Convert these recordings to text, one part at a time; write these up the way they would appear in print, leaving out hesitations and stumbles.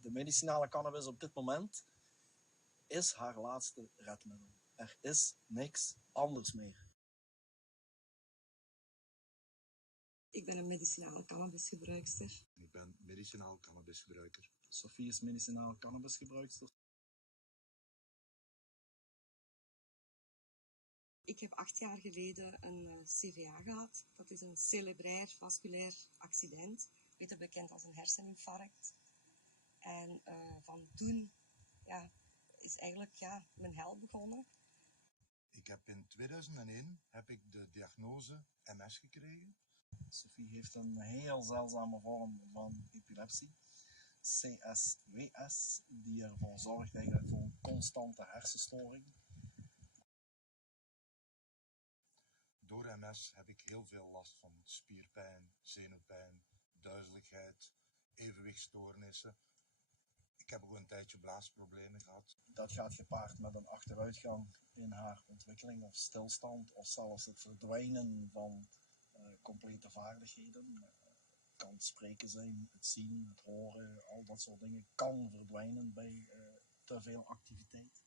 De medicinale cannabis op dit moment is haar laatste redmiddel. Er is niks anders meer. Ik ben een medicinale cannabisgebruikster. Ik ben medicinaal cannabisgebruiker. Sophie is medicinale cannabisgebruikster. Ik heb 8 jaar geleden een CVA gehad. Dat is een cerebrair vasculair accident. Beter bekend als een herseninfarct. En van toen is eigenlijk mijn hel begonnen. Ik heb in 2001 de diagnose MS gekregen. Sophie heeft een heel zeldzame vorm van epilepsie. CSWS, die ervoor zorgt eigenlijk voor een constante hersenstoring. Door MS heb ik heel veel last van spierpijn, zenuwpijn, duizeligheid, evenwichtstoornissen. Ik heb ook een tijdje blaasproblemen gehad. Dat gaat gepaard met een achteruitgang in haar ontwikkeling of stilstand of zelfs het verdwijnen van complete vaardigheden. Kan het spreken zijn, het zien, het horen, al dat soort dingen kan verdwijnen bij te veel activiteit.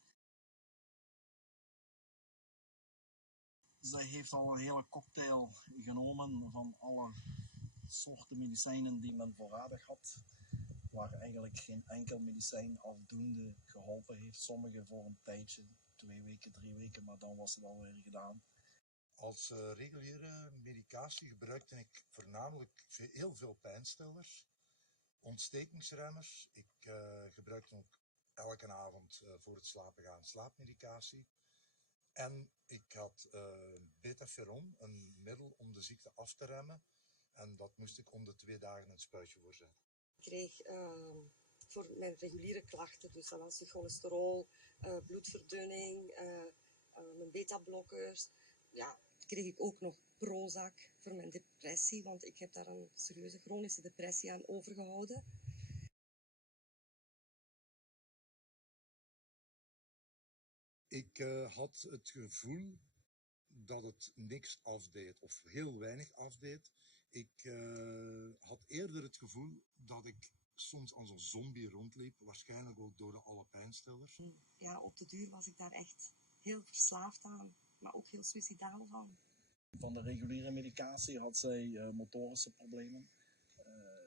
Zij heeft al een hele cocktail genomen van alle soorten medicijnen die men voorradig had, waar eigenlijk geen enkel medicijn afdoende geholpen heeft. Sommige voor een tijdje, 2 weken, 3 weken, maar dan was het alweer gedaan. Als reguliere medicatie gebruikte ik voornamelijk heel veel pijnstillers, ontstekingsremmers. Ik gebruikte ook elke avond voor het slapen gaan slaapmedicatie. En ik had betaferon, een middel om de ziekte af te remmen. En dat moest ik om de 2 dagen een spuitje voorzetten. Ik kreeg voor mijn reguliere klachten, dus dat was de cholesterol, bloedverdunning, mijn beta-blokkers. Ja, kreeg ik ook nog Prozac voor mijn depressie, want ik heb daar een serieuze chronische depressie aan overgehouden. Ik had het gevoel dat het niks afdeed, of heel weinig afdeed. Ik had eerder het gevoel dat ik soms als een zombie rondliep, waarschijnlijk ook door alle pijnstillers. Ja, op de duur was ik daar echt heel verslaafd aan, maar ook heel suicidaal van. Van de reguliere medicatie had zij motorische problemen.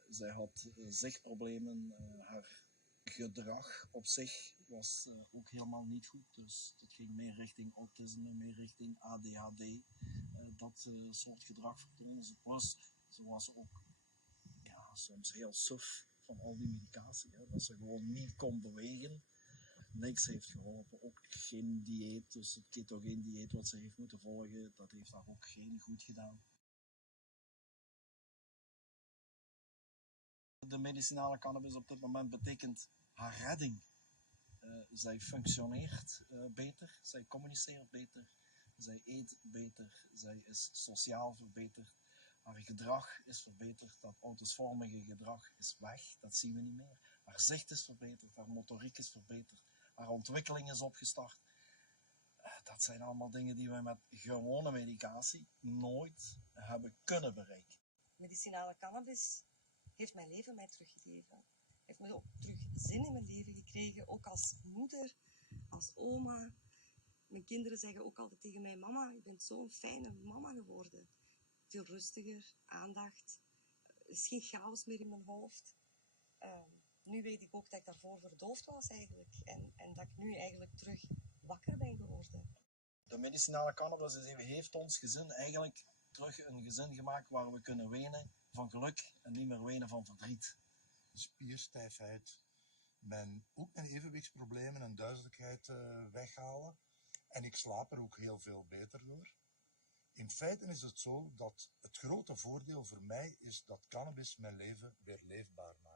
Zij had zichtproblemen. Haar gedrag op zich was ook helemaal niet goed. Dus het ging meer richting autisme, meer richting ADHD. Dat soort gedrag vertoonde ze. Plus, ze was ook soms heel suf van al die medicatie. Hè, dat ze gewoon niet kon bewegen. Niks heeft geholpen. Ook geen dieet, dus het ketogeen dieet wat ze heeft moeten volgen, dat heeft haar ook geen goed gedaan. De medicinale cannabis op dit moment betekent haar redding. Zij functioneert beter, zij communiceert beter, zij eet beter, zij is sociaal verbeterd. Haar gedrag is verbeterd, dat autisvormige gedrag is weg, dat zien we niet meer. Haar zicht is verbeterd, haar motoriek is verbeterd, haar ontwikkeling is opgestart. Dat zijn allemaal dingen die wij met gewone medicatie nooit hebben kunnen bereiken. Medicinale cannabis heeft mijn leven mij teruggegeven. Heeft me ook terug zin in mijn leven gekregen, ook als moeder, als oma. Mijn kinderen zeggen ook altijd tegen mij, mama, je bent zo'n fijne mama geworden. Veel rustiger, aandacht, er is geen chaos meer in mijn hoofd. Nu weet ik ook dat ik daarvoor verdoofd was eigenlijk en dat ik nu eigenlijk terug wakker ben geworden. De medicinale cannabis heeft ons gezin eigenlijk terug een gezin gemaakt waar we kunnen wenen van geluk en niet meer wenen van verdriet. Spierstijfheid, ook mijn evenwichtsproblemen en duizeligheid weghalen. En ik slaap er ook heel veel beter door. In feite is het zo dat het grote voordeel voor mij is dat cannabis mijn leven weer leefbaar maakt.